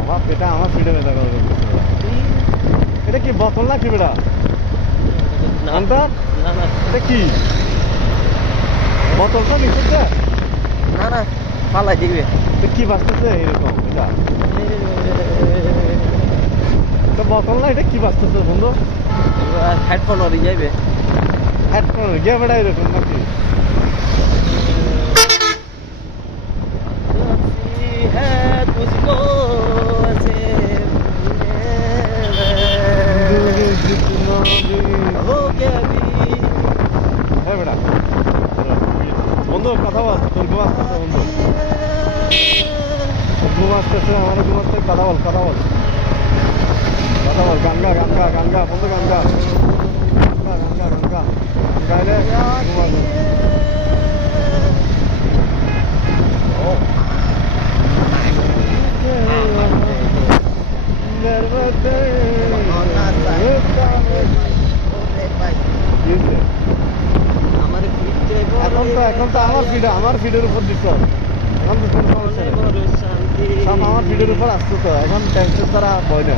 আমার এটা আমার ফ্রিডমে দেখা এটা কি বোতল না কি বেটা নামটা না না এটা কি বোতলটা নিচে না না পালাই দিবে এটা কি বাঁচতেছে এরকম এটা বোতল না এটা কি বাঁচতেছে বন্ধু হেডফোন ওরে যাইবে হেডফোন গিয়ে বেটা এরকম নাকি है तुझको हो गया হ্যাঁ বেটা বন্ধু কথা বল তোর ঘুম আসতেছে বন্ধু ঘুম আসতেছে আমার ঘুম আসতে কথা বল গাঙ্গা বন্ধু গাঙ্গা গাইলে ঘুম আসবে এখন তো আমার ফিডের উপর দিচ্ছ এখন তো কোনো সমস্যা নেই সব আমার ফিডের উপর আসতো তো এখন টেনশন তারা ভয় না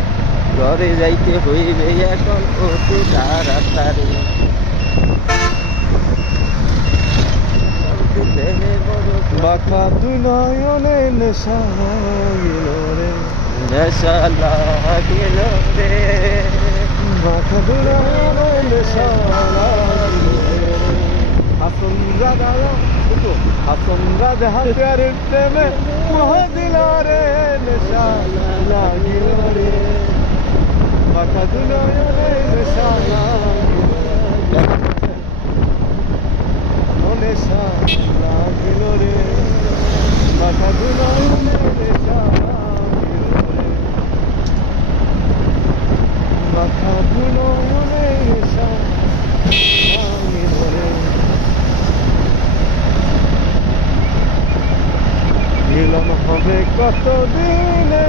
ঘরে যাইতে হইবে এখন অতি তাড়াতাড়ি বাঁকা দুই নয়নে নেশা লাগিল রে নেশা লাগিল রে বাঁকা দুই নয়নে নেশা লাগিল রে হাসন রাজা হাজার প্রেমে মোহ দিল রে নেশা লাগিল রে বাঁকা দুই নয়নে নেশা লাগিল নেশা লাগিল রে বাঁকা দুই নয়নে নেশা লাগিল রে বাঁকা দুই নয়নে নেশা লাগিল রে মিলন হবে কত দিনে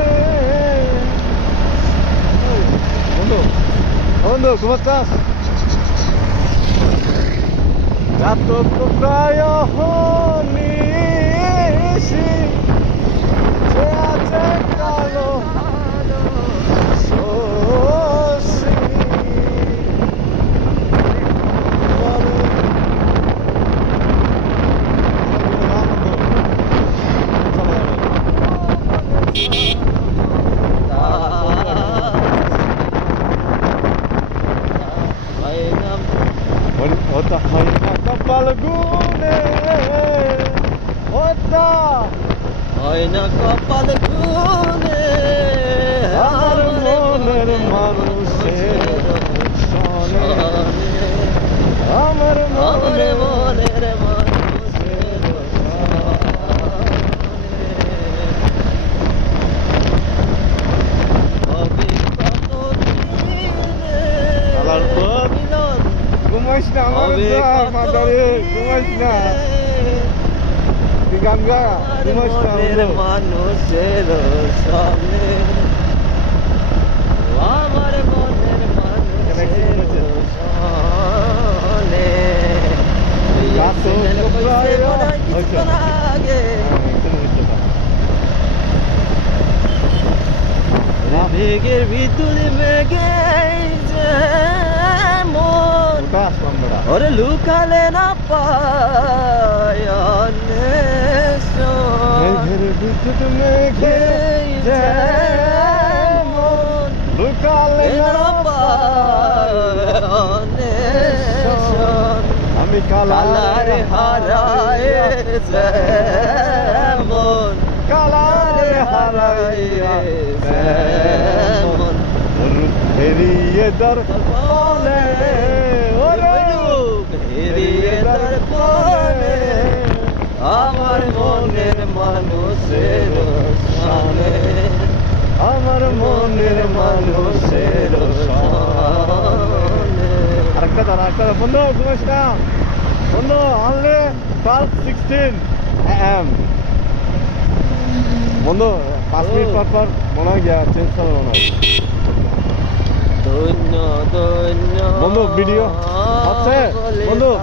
বন্ধু ঘুমাচ্ছাস এত তো প্রায় নিশি যে আছে কালো Shashi Ota hay na kapal gune Ota হয় না কপাল গুনে আমার মনের মানুষের সনে আমার মনের মনের মানুষের আলার পর ঘুমাইস না আমার মাদারে ঘুমাইস না গাঙ্গা ঘুমাইস না মানুষের সামনে আমার মনের মানুষের সামনে মেঘের ভিতরে মেঘে ওরে লুকালে না পায় মেঘের বিদ্যুৎ মেঘে লুকালে না পায় আমি কালারে হারায় যেমন কালারে হারাই যেমন হেরিয়ে দর্পণে হেরিয়ে দর্পণে আমার মনের মানুষের সামনে আমার মনের মানুষের সামনে আরেকটা বন্ধু ঘুমাইস না বন্ধু অনলি 12:16 AM বন্ধু 5 মিনিট পর মনে হয় গিয়া চেঞ্জ করবো মনে হয় ধন্য বন্ধু ভিডিও আছে বন্ধু